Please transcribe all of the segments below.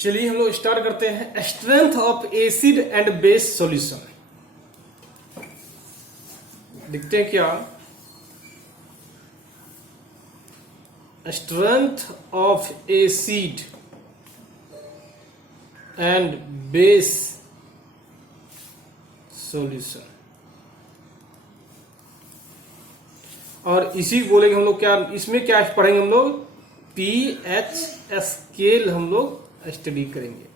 चलिए हम लोग स्टार्ट करते हैं। Strength of acid and base solution. लिखते हैं क्या? Strength of acid and base solution. और इसी को बोलेंगे हम लोग क्या, इसमें क्या पढ़ेंगे हम लोग? पीएच स्केल हम लोग स्टडी करेंगे।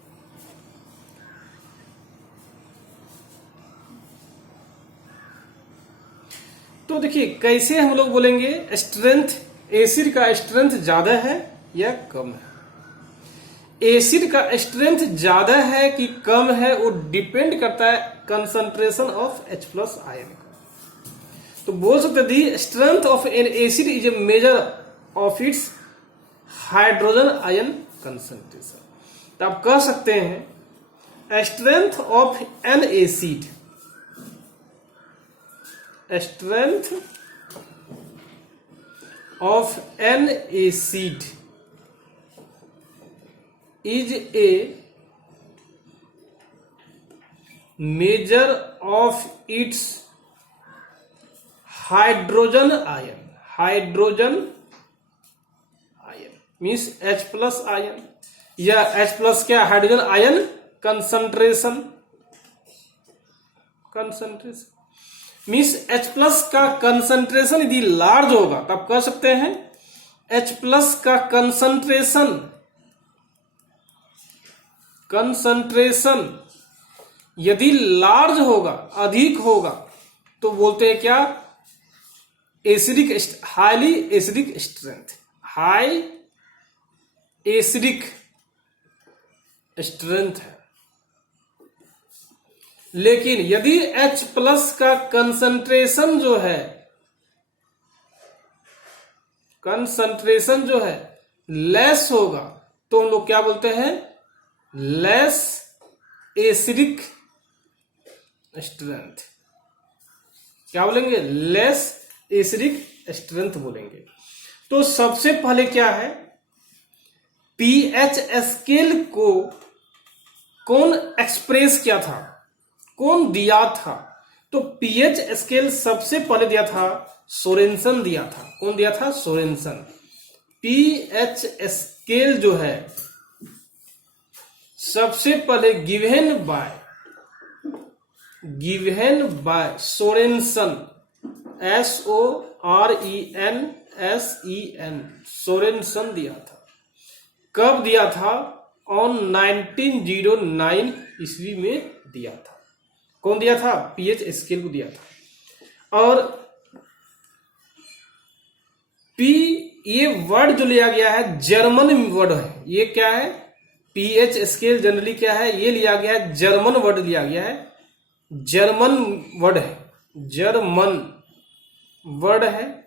तो देखिए कैसे हम लोग बोलेंगे स्ट्रेंथ, एसिड का स्ट्रेंथ ज्यादा है या कम है। एसिड का स्ट्रेंथ ज्यादा है कि कम है वो डिपेंड करता है concentration of H plus ion का। तो बोल सकते the strength of N acid is a measure of its hydrogen ion concentration. तो आप कह सकते हैं strength of N acid, strength of N acid is a measure of its hydrogen ion. Hydrogen ion means H plus ion, या H plus क्या, hydrogen ion concentration. Concentration means H plus का concentration यदि large होगा तो आप कह सकते हैं H प्लस का कंसंट्रेशन यदि लार्ज होगा, अधिक होगा, तो बोलते हैं क्या? Acidic, highly acidic strength, high acidic strength है। लेकिन यदि H प्लस का कंसंट्रेशन जो है, कंसंट्रेशन जो है लेस होगा तो हम लोग क्या बोलते हैं? Less acidic strength. क्या बोलेंगे? लेस एसिडिक स्ट्रेंथ बोलेंगे। तो सबसे पहले क्या है, पीएच स्केल को कौन एक्सप्रेस किया था, कौन दिया था? तो पीएच स्केल सबसे पहले दिया था सोरेनसन दिया था। कौन दिया था? सोरेनसन। पीएच स्केल जो है सबसे पहले given by Sorensen, SORENSEN, Sorensen दिया था। कब दिया था? ऑन 1909 ईस्वी में दिया था। कौन दिया था? पीएच स्केल को दिया था। और पी, ये वर्ड जो लिया गया है जर्मन वर्ड है। ये क्या है? पीएच स्केल जनरली क्या है? ये लिया गया है, जर्मन वर्ड लिया गया है, जर्मन वर्ड है, जर्मन वर्ड है।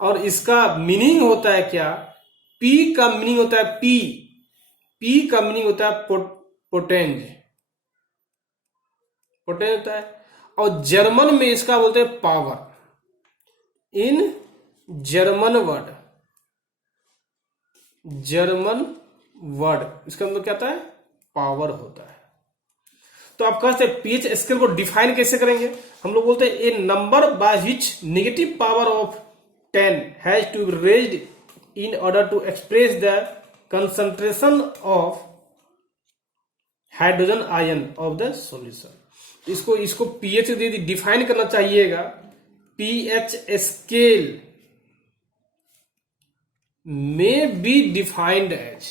और इसका मीनिंग होता है क्या? पी का मीनिंग होता है पी का मीनिंग होता है पोटेंज होता है। और जर्मन में इसका बोलते हैं पावर। इन जर्मन वर्ड इसका मतलब क्या होता है? पावर होता है। तो आप कहते हैं पीएच स्केल को डिफाइन कैसे करेंगे? हम लोग बोलते हैं a number by which negative power of 10 has to be raised in order to express the concentration of hydrogen ion of the solution। इसको pH यदि डिफाइन करना चाहिएगा, pH scale may be defined as,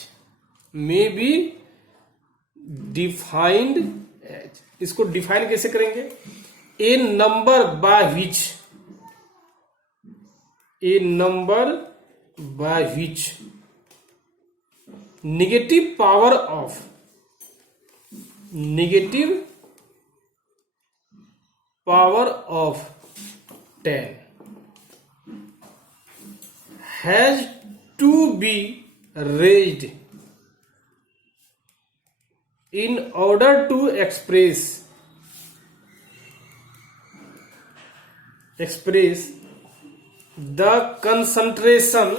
इसको define कैसे करेंगे? a number by which negative power of 10 has to be raised in order to express the concentration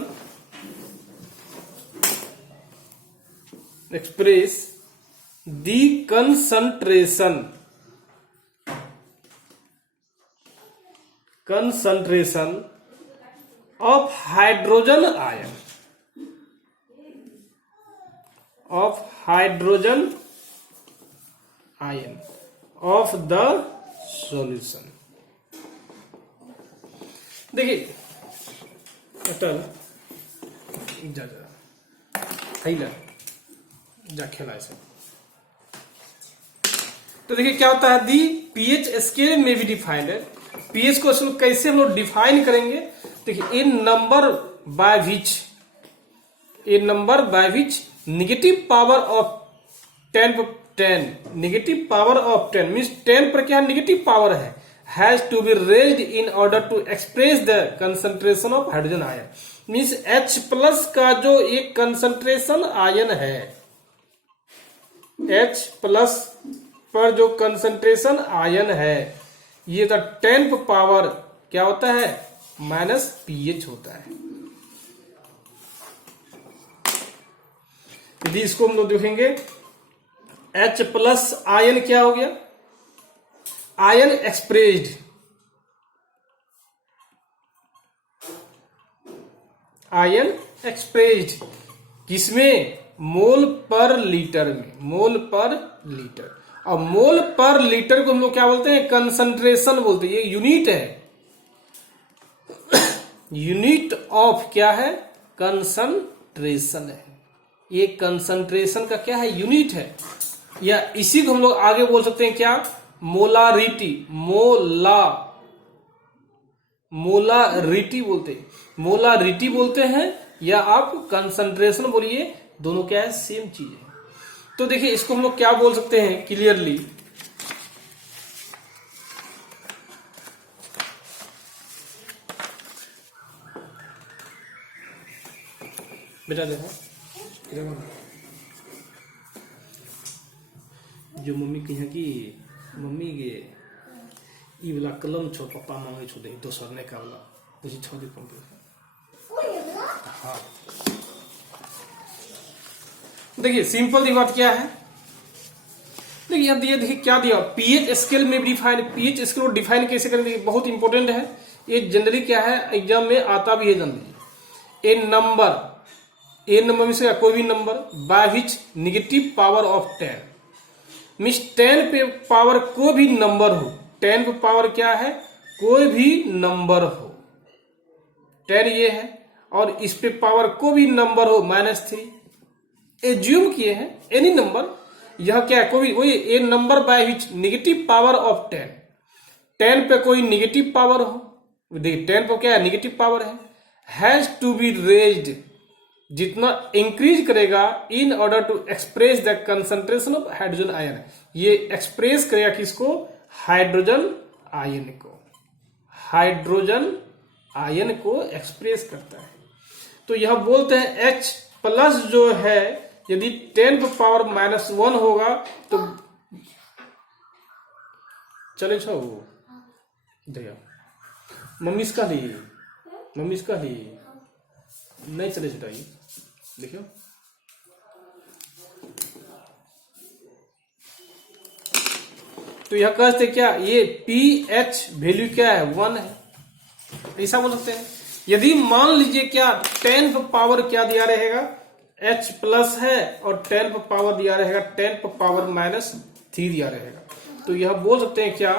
express the concentration of hydrogen ion of the solution। देखिए अटल जा खेला ऐसे। तो देखिए क्या होता है, दी पीएच स्केल में भी डिफाइंड है। पीएच को कैसे हम लोग डिफाइन करेंगे, देखिए a number by which negative power of 10 negative power of 10 means 10 पर क्या नेगेटिव पावर है, has to be raised in order to express the concentration of hydrogen ion. Means H plus का जो एक कंसंट्रेशन आयन है, H plus पर जो concentration ion है, ये तो 10 पावर क्या होता है, माइनस pH होता है। यदि इसको हम लोग देखेंगे, H प्लस आयन क्या हो गया, आयन एक्सप्रेस्ड किसमें, मोल पर लीटर में, मोल पर लीटर। और मोल पर लीटर को हम लोग क्या बोलते हैं, कंसंट्रेशन बोलते हैं। ये यूनिट है, यूनिट ऑफ क्या है, कंसंट्रेशन है। ये कंसंट्रेशन का क्या है, यूनिट है। या इसी को हम लोग आगे बोल सकते हैं क्या, मोलारिटी, मोलारिटी बोलते हैं, या आप कंसंट्रेशन बोलिए, दोनों क्या है, सेम चीज है। तो देखिए इसको हम लोग क्या बोल सकते हैं क्लियरली, बेटा देखो जो मम्मी कहिए कि मम्मी के ई वाला कलम छो पप्पा मांगे छो, दे दोसर ने का वाला बुझी छो दे पंप। हाँ देखिए सिंपल दी बात क्या है, देखिए यहाँ दिया, देखिए क्या दिया, पीएच स्केल में डिफाइन। पीएच स्केल को डिफाइन कैसे करेंगे, बहुत इंपॉर्टेंट है ये। जनरली क्या है, एग्जाम में आता भी है जनरली। ए नंबर मीन्स कोई भी number by which negative power of 10 means 10 पे पावर कोई भी नंबर हो, 10 पे पावर क्या है, कोई भी नंबर हो, 10 ये है, और इस पे पावर कोई भी नंबर हो -3। एज्यूम किए हैं एनी नंबर, यह क्या है, कोई वही a number by which negative power of 10 पे कोई नेगेटिव पावर हो, देखिए 10 पे क्या है, नेगेटिव पावर है, हैज टू बी रेज्ड, जितना इंक्रीज करेगा in order to express the concentration of hydrogen ion. ये एक्सप्रेस करेगा किसको, हाइड्रोजन आयन को एक्सप्रेस करता है। तो यह बोलते हैं H प्लस जो है, यदि 10 पे पावर -1 होगा तो चले छो दया मम्मी इसका ली नहीं चले छुटाई, देखियो तो यह कहते क्या, ये pH वैल्यू क्या है, 1 है, ऐसा बोल सकते हैं। यदि मान लीजिए क्या 10 पे पावर क्या दिया रहेगा, H प्लस है, और 10 पे पावर दिया रहेगा 10 पे पावर -3 दिया रहेगा, तो यह बोल सकते हैं क्या,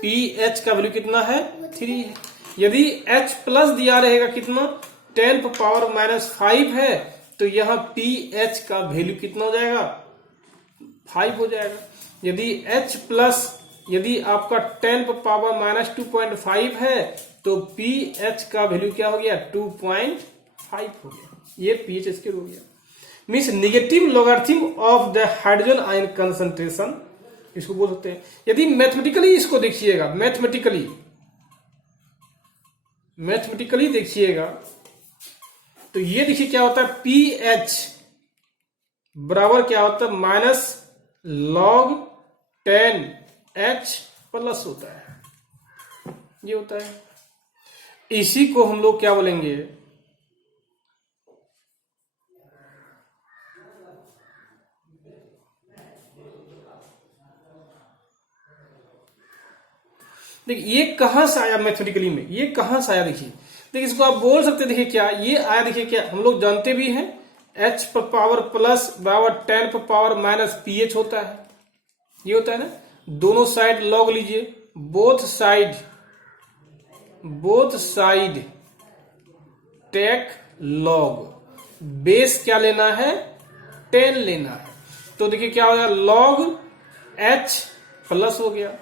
pH का वैल्यू कितना है, 3 है। यदि H प्लस दिया रहेगा कितना, 10 पे पावर -5 है, तो यहाँ pH का वैल्यू कितना हो जाएगा, 5 हो जाएगा। यदि H प्लस, यदि आपका 10 पे पावर -2.5 है, तो pH का वैल्यू क्या हो गया, 2.5 हो गया। ये pH स्केल हो गया, means negative logarithm of the hydrogen ion concentration, इसको बोल सकते हैं। यदि मैथमेटिकली इसको देखिएगा, मैथमेटिकली देखिएगा, तो ये देखिए क्या होता है, pH बराबर क्या होता है, -log10H प्लस होता है, ये होता है। इसी को हम लोग क्या बोलेंगे, देखिए ये कहां से आया मैथमेटिकली में, ये कहां से आया देखिए। देखिए इसको आप बोल सकते, देखिए क्या ये आया, देखिए क्या हम लोग जानते भी हैं h पर पावर प्लस बराबर 10 पर पावर माइनस ph होता है, ये होता है ना। दोनों साइड लॉग लीजिए, both side take log, base क्या लेना है 10 लेना है। तो देखिए क्या हो गया लॉग h प्लस हो गया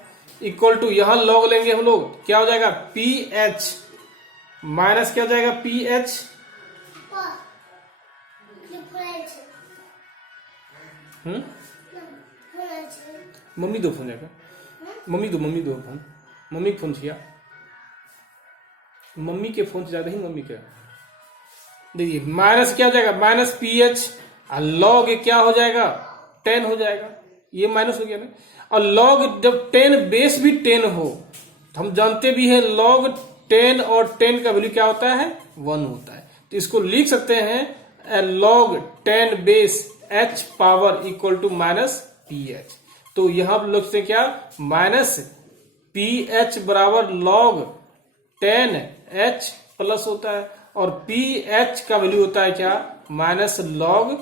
इक्वल टू, यहां लॉग लेंगे हम लोग, क्या हो जाएगा ph माइनस क्या हो जाएगा ph, मम्मी दो फोन जाएगा, मम्मी दो फोन, मम्मी के फोन किया, मम्मी के फोन से ज्यादा ही मम्मी का। देखिए माइनस क्या हो जाएगा माइनस ph, और लॉग क्या हो जाएगा 10 हो जाएगा, ये माइनस हो गया ना। और लॉग जब 10 बेस भी 10 हो, तो हम जानते भी हैं लॉग 10 और 10 का वैल्यू क्या होता है 1 होता है। तो इसको लिख सकते हैं log 10 base h power equal to minus ph। तो यहां पर लिखते हैं क्या माइनस ph बराबर लॉग 10 h प्लस होता है, और ph का वैल्यू होता है क्या माइनस लॉग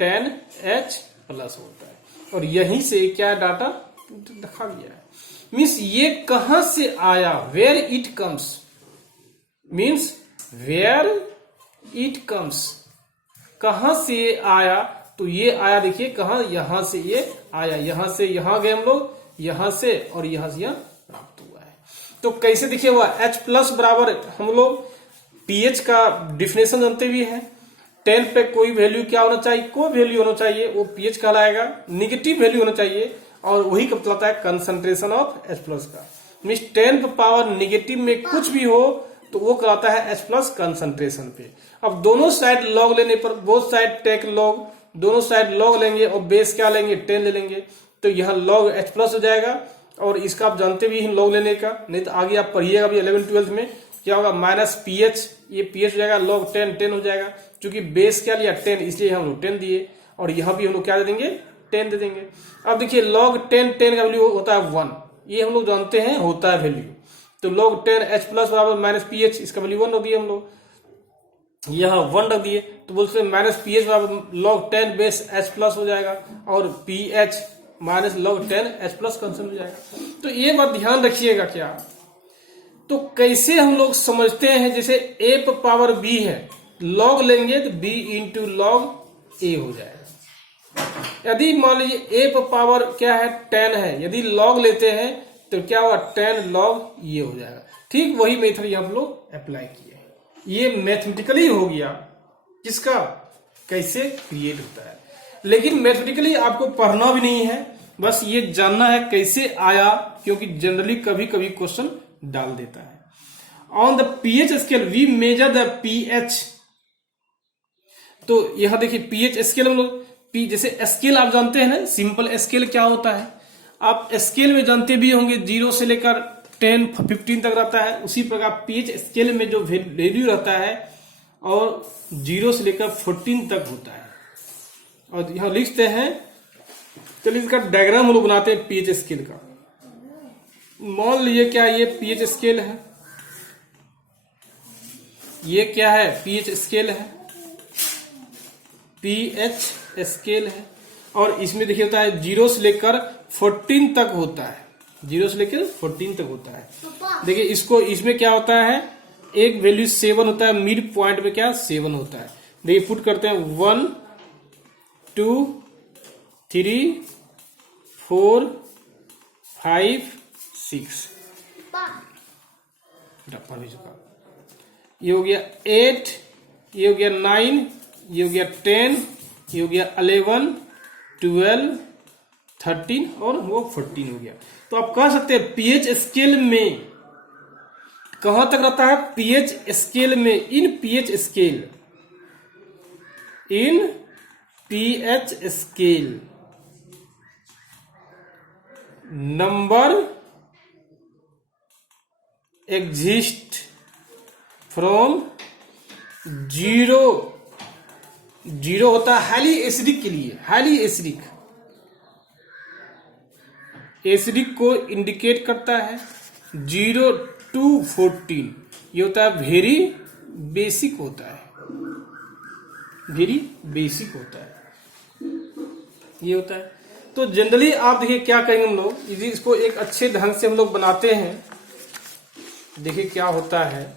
10 h प्लस होता है। और यहीं से क्या डाटा दिखा गया है। मीन्स ये कहां से आया, where it comes, means where it comes, कहां से आया। तो ये आया देखिए कहां, यहां से ये आया, यहां से यहां गए हम लोग, यहां से और यहां से यहां प्राप्त हुआ है। तो कैसे देखिए हुआ h प्लस बराबर, हम लोग pH का डिफिनेशन जानते भी हैं, 10 पे कोई वैल्यू क्या होना चाहिए, कोई वैल्यू होना चाहिए, वो pH कहलाएगा, निगेटिव वैल्यू होना चाहिए, और वही कब बताता है कंसंट्रेशन ऑफ H प्लस का। मीन्स 10 पे पावर निगेटिव में कुछ भी हो तो वो कहलाता है H प्लस कंसंट्रेशन पे। अब दोनों साइड लॉग लेने पर, बोथ साइड टेक लॉग, दोनों साइड लॉग लेंगे और बेस क्या लेंगे 10 ले लेंगे, तो यह लॉग H प्लस हो जाएगा। और इसका आप जानते भी हैं लॉग लेने का, नहीं तो आगे आप पढ़िएगा भी 11-12 में क्या होगा माइनस pH, ये pH हो जाएगा लॉग 10 हो जाएगा। चूंकि बेस क्या लिया 10, इसलिए हम लोग 10 दिए, और यहां भी हम लोग क्या दे देंगे 10 दे देंगे। अब देखिए लॉग 10 का वैल्यू होता है 1, ये हम लोग जानते हैं होता है वैल्यू। तो लॉग 10 h प्लस बराबर माइनस pH, इसका वैल्यू 1 रख दिए हम लोग, यहां 1 रख दिए, तो बोलते हैं माइनस pH बराबर लॉग 10 बेस h प्लस हो जाएगा, और pH minus log 10 h plus कंसंट हो जाएगा। तो ये बात ध्यान रखिएगा क्या, तो कैसे हम लोग समझते हैं, जैसे a पर पावर b है, लॉग लेंगे तो b इंटू लॉग a हो जाएगा। यदि मान लीजिए a पर पावर क्या है 10 है, यदि लॉग लेते हैं तो क्या होगा 10 लॉग ये हो जाएगा। ठीक वही मेथड यहाँ हम लोग अप्लाई किए हैं, ये मैथमेटिकली हो गया, किसका कैसे क्रिएट होता है। लेकिन मैथमेटिकली आपको पढ़ना भी नहीं है, बस ये जानना है कैसे आया, क्योंकि जनरली कभी कभी क्वेश्चन डाल देता है। On the pH scale we measure the pH, तो यहां देखिए pH स्केल हम लोग, जैसे स्केल आप जानते हैं ना, सिंपल स्केल क्या होता है आप स्केल में जानते भी होंगे, 0 से लेकर 10-15 तक रहता है। उसी प्रकार pH स्केल में जो वैल्यू रहता है और 0 से लेकर 14 तक होता है। और यहां लिखते हैं, चलिए इसका डायग्राम हम लोग बनाते हैं pH स्केल का। मान लीजिए क्या ये pH स्केल है, ये क्या है pH स्केल है, pH स्केल है, और इसमें देखिए होता है 0 से लेकर 14 तक होता है, 0 से लेकर 14 तक होता है। देखिए इसको, इसमें क्या होता है, एक वैल्यू 7 होता है, मिड पॉइंट में क्या 7 होता है। देखिए पुट करते हैं 1 2 3 4 5 6, ये हो गया 8, ये हो गया 9, ये हो गया 10, ये हो गया 11 12 13 और वो 14 हो गया। तो आप कह सकते हैं pH स्केल में कहां तक रहता है, pH स्केल में, इन pH scale, in pH scale number exist from 0 होता है हाईली एसिडिक के लिए, हाईली एसिडिक को इंडिकेट करता है, 0 to 14, ये होता है वेरी बेसिक होता है, वेरी बेसिक होता है, ये होता है। तो जनरली आप देखिए क्या करेंगे हम लोग, इसको एक अच्छे ढंग से हम लोग बनाते हैं। देखिए क्या होता है,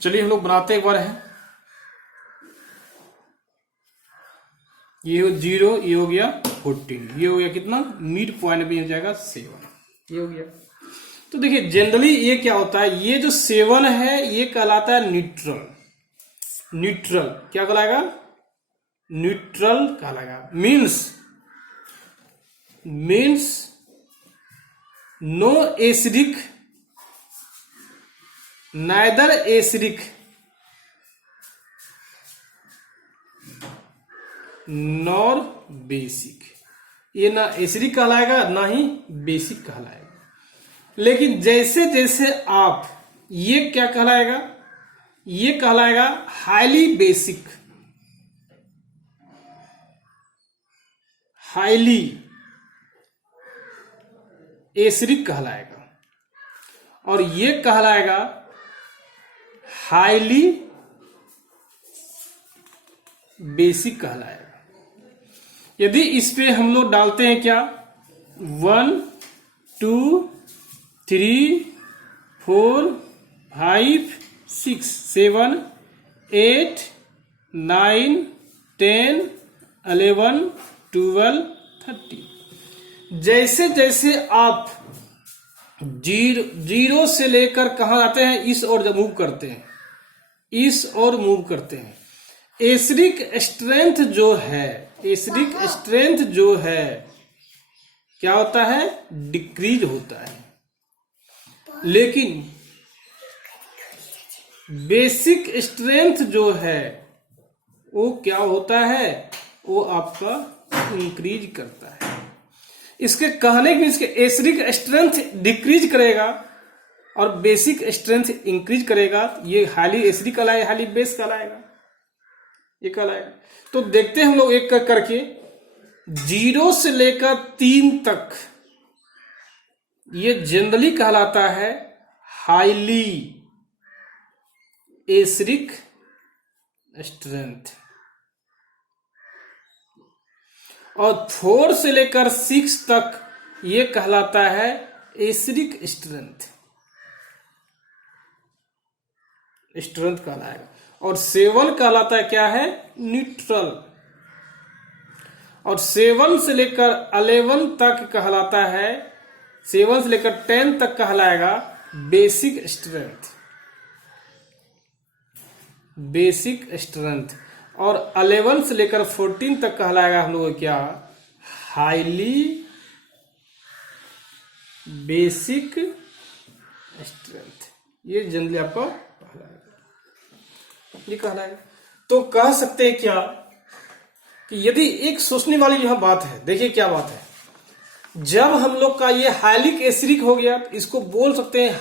चलिए हम लोग बनाते एक बार हैं। ये हो 0, ये हो गया 14, ये हो गया कितना, मिड पॉइंट भी हो जाएगा 7, ये हो गया। तो देखिए जनरली ये क्या होता है, ये जो 7 है ये कहलाता है न्यूट्रल। न्यूट्रल क्या कहलाएगा, न्यूट्रल कहलाएगा। Means no acidic, neither acidic nor basic, ये ना एसिडिक कहलाएगा ना ही बेसिक कहलाएगा। लेकिन जैसे जैसे आप, ये क्या कहलाएगा, ये कहलाएगा हाईली बेसिक, हाईली एसिडिक कहलाएगा, और ये कहलाएगा हाईली बेसिक कहलाएगा। यदि इस पे हम लोग डालते हैं क्या, 1 2 3 4 5 6 7 8 9 10 11 12 13, जैसे जैसे आप जीरो से लेकर कहां जाते हैं, इस ओर मूव करते हैं, इस ओर मूव करते हैं, एसिडिक स्ट्रेंथ जो है, एसिडिक स्ट्रेंथ जो है क्या होता है, डिक्रीज होता है। लेकिन बेसिक स्ट्रेंथ जो है वो क्या होता है, वो आपका इंक्रीज करता है। इसके कहने के इसके एसिडिक स्ट्रेंथ डिक्रीज करेगा और बेसिक स्ट्रेंथ इंक्रीज करेगा, ये हाईली एसिडिक कहलाएगा, हाईली बेस कहलाएगा, ये कहलाएगा। तो देखते हैं हम लोग एक करके, 0 से लेकर 3 तक ये जनरली कहलाता है हाईली एसिडिक स्ट्रेंथ, और 4 से लेकर 6 तक ये कहलाता है एसिडिक स्ट्रेंथ, स्ट्रेंथ कहलाएगा। और 7 कहलाता है क्या है, न्यूट्रल, और 7 से लेकर 11 तक कहलाता है, 7 से लेकर 10 तक कहलाएगा बेसिक स्ट्रेंथ, बेसिक स्ट्रेंथ, और 11 से लेकर 14 तक कहलाएगा हम लोग क्या, हाईली बेसिक स्ट्रेंथ। ये जनरली आपको ये कहलाएगा। तो कह सकते हैं क्या कि यदि एक सोचने वाली यह बात है, देखिए क्या बात है, जब हम लोग का ये हाइलिक एसिडिक हो गया, इसको बोल सकते हैं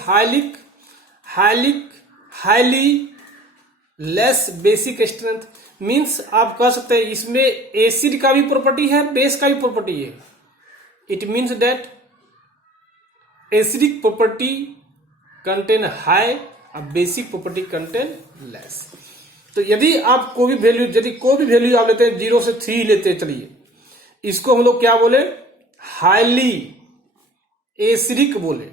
highly less basic strength. Means आप कह सकते हैं इसमें एसिड का भी प्रॉपर्टी है, बेस का भी प्रॉपर्टी है। It means that acidic property contain high और बेसिक प्रॉपर्टी कंटेन लेस। तो यदि आप कोई भी वैल्यू आप लेते हैं, 0 से 3 लेते हैं, चलिए इसको हम लोग क्या बोले, हाईली एसिडिक बोले,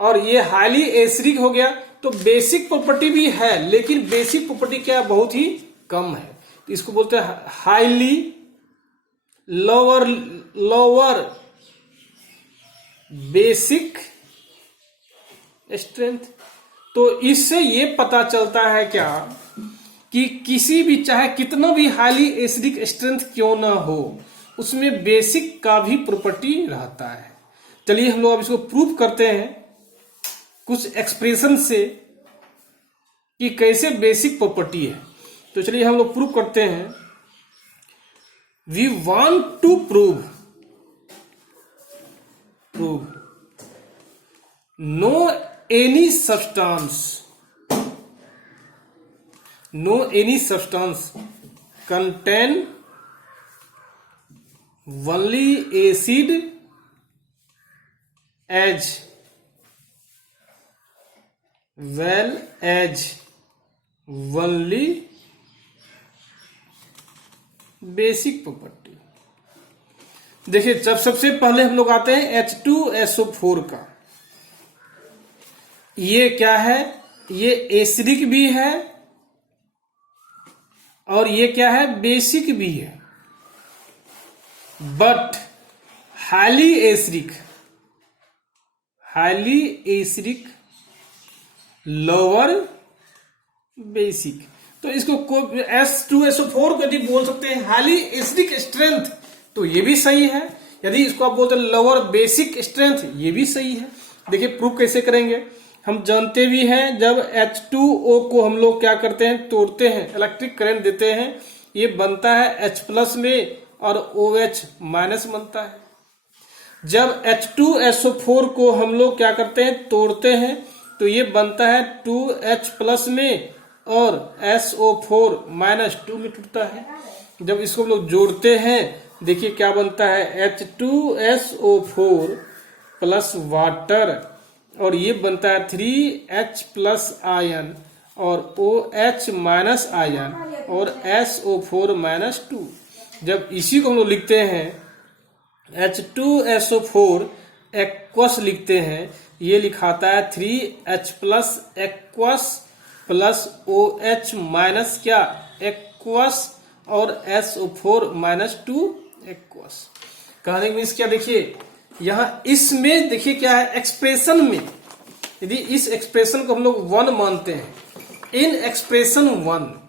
और ये हाईली एसिडिक हो गया। तो बेसिक प्रॉपर्टी भी है, लेकिन बेसिक प्रॉपर्टी क्या बहुत ही कम है, तो इसको बोलते हैं हाईली लोअर बेसिक स्ट्रेंथ। तो इससे ये पता चलता है क्या कि किसी भी, चाहे कितना भी हाईली एसिडिक स्ट्रेंथ क्यों ना हो, उसमें बेसिक का भी प्रॉपर्टी रहता है। चलिए हम लोग अब इसको प्रूफ करते हैं कुछ एक्सप्रेशन से कि कैसे बेसिक प्रॉपर्टी है। तो चलिए हम लोग प्रूफ करते हैं। We want to prove no any substance contain only acid as well as only basic property. देखिए, जब सबसे पहले हम लोग आते हैं H2SO4 का, ये क्या है, ये एसिडिक भी है और ये क्या है, बेसिक भी है, but highly acidic lower basic. तो इसको H2SO4 को यदि बोल सकते हैं हाईली एसिडिक स्ट्रेंथ, तो ये भी सही है। यदि इसको आप बोलते हैं लोअर बेसिक स्ट्रेंथ, ये भी सही है। देखिए प्रूफ कैसे करेंगे। हम जानते भी हैं जब H2O को हम लोग क्या करते हैं, तोड़ते हैं, इलेक्ट्रिक करंट देते हैं, ये बनता है H+ में और OH- बनता है। जब H2SO4 को हम लोग क्या करते हैं, तोड़ते हैं, तो ये बनता है 2H+ में और SO4- 2 में टूटता है। जब इसको हम लोग जोड़ते हैं, देखिए क्या बनता है, H2SO4 प्लस वाटर और ये बनता है 3H+ आयन और OH- आयन और SO4- 2। जब इसी को हम लोग लिखते हैं H2SO4 एक्वस लिखते हैं, ये लिखाता है 3H+ एक्वस प्लस OH- क्या, एक्वस और SO4- 2 एक्वस। कहने का मीन्स क्या, देखिए यहां इसमें देखिए क्या है, एक्सप्रेशन में यदि इस एक्सप्रेशन को हम लोग 1 मानते हैं, इन expression 1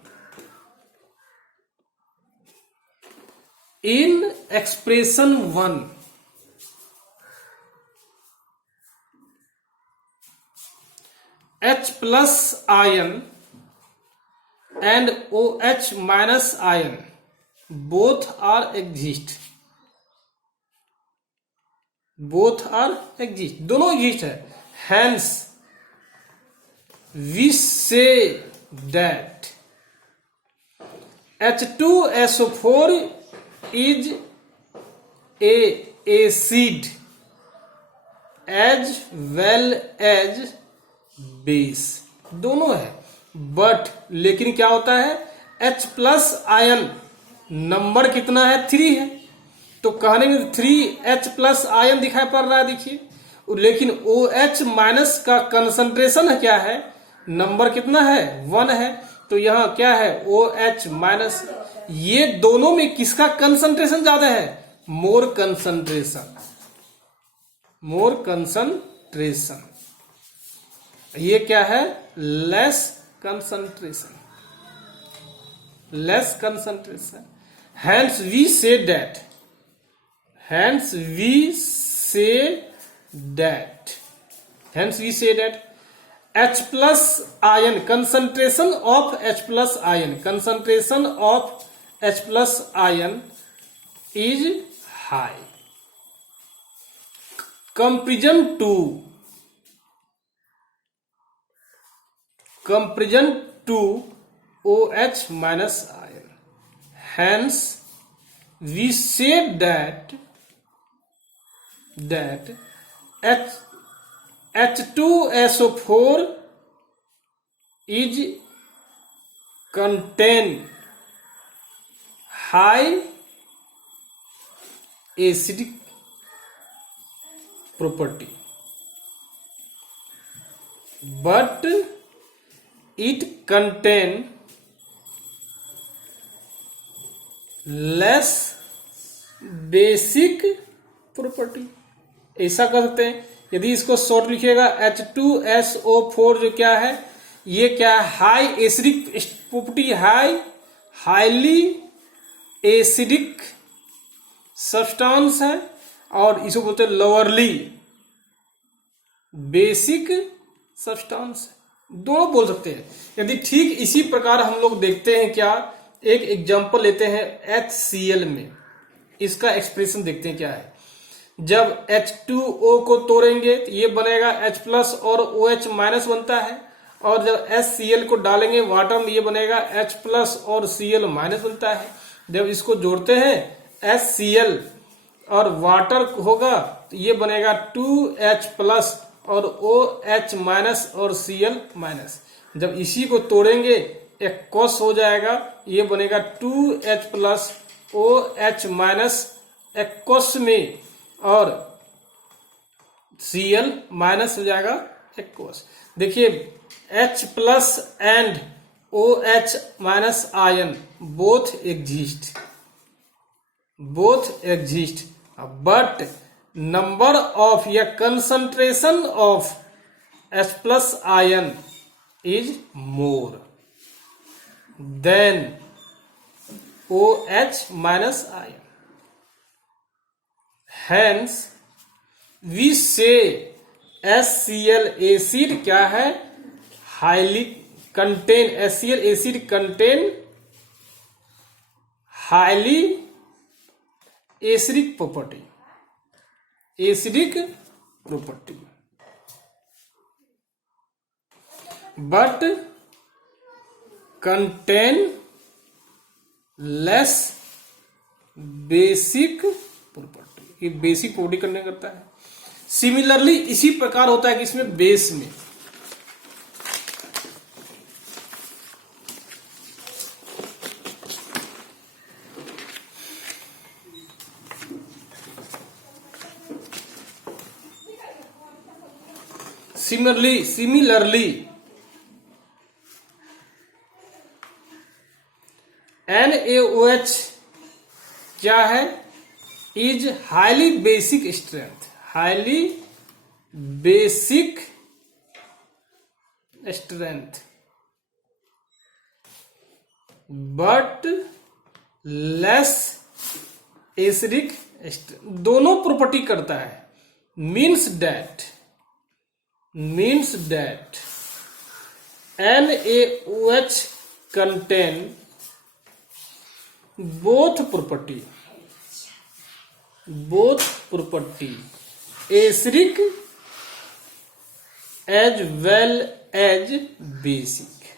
H+ ion and OH- ion both are exist, दोनों exist है। Hence we say that H2SO4 is a acid as well as base, दोनों है। बट लेकिन क्या होता है, H+ आयन नंबर कितना है, 3 है, तो कहने में 3H+ आयन दिखाई पड़ रहा है, देखिए। लेकिन OH- का कंसंट्रेशन है, क्या है, नंबर कितना है, 1 है। तो यहां क्या है, OH-। ये दोनों में किसका कंसंट्रेशन ज्यादा है, मोर कंसंट्रेशन। ये क्या है, less concentration. Hence we say that H+ ion concentration of H+ ion is high comparison to OH- ion. Hence we say that H2SO4 is contain high acidic property, but it contain less basic property, ऐसा कर सकते हैं। यदि इसको short लिखिएगा, H2SO4 जो क्या है, ये क्या है, high acidic property, highly acidic substance है और इसको बोलते हैं लोअरली बेसिक सब्सटेंस, दोनों बोल सकते हैं। यदि ठीक इसी प्रकार हम लोग देखते हैं, क्या एक एग्जांपल लेते हैं HCl में, इसका एक्सप्रेशन देखते हैं क्या है। जब H2O को तोड़ेंगे तो ये बनेगा H प्लस और OH माइनस बनता है, और जब HCl को डालेंगे वाटर में ये बनेगा H प्लस और Cl माइनस बनता है। जब इसको जोड़ते हैं HCl और वाटर होगा तो ये बनेगा 2H प्लस और OH माइनस और Cl माइनस। जब इसी को तोड़ेंगे एक्वस हो जाएगा, ये बनेगा 2H plus OH minus aqueous में और Cl माइनस हो जाएगा एक्वस। देखिए H plus and OH minus ion both exist but number of या concentration of H plus ion is more than OH minus ion. Hence, we say HCl acid क्या है? HCl acid contain highly acidic property. But contain less basic property, ये basic property करने करता है। Similarly इसी प्रकार होता है कि इसमें बेस में सिमिलरली NaOH क्या है? Is highly basic strength but less acidic. दोनों प्रॉपर्टी करता है। Means that NaOH contain both property acidic as well as basic।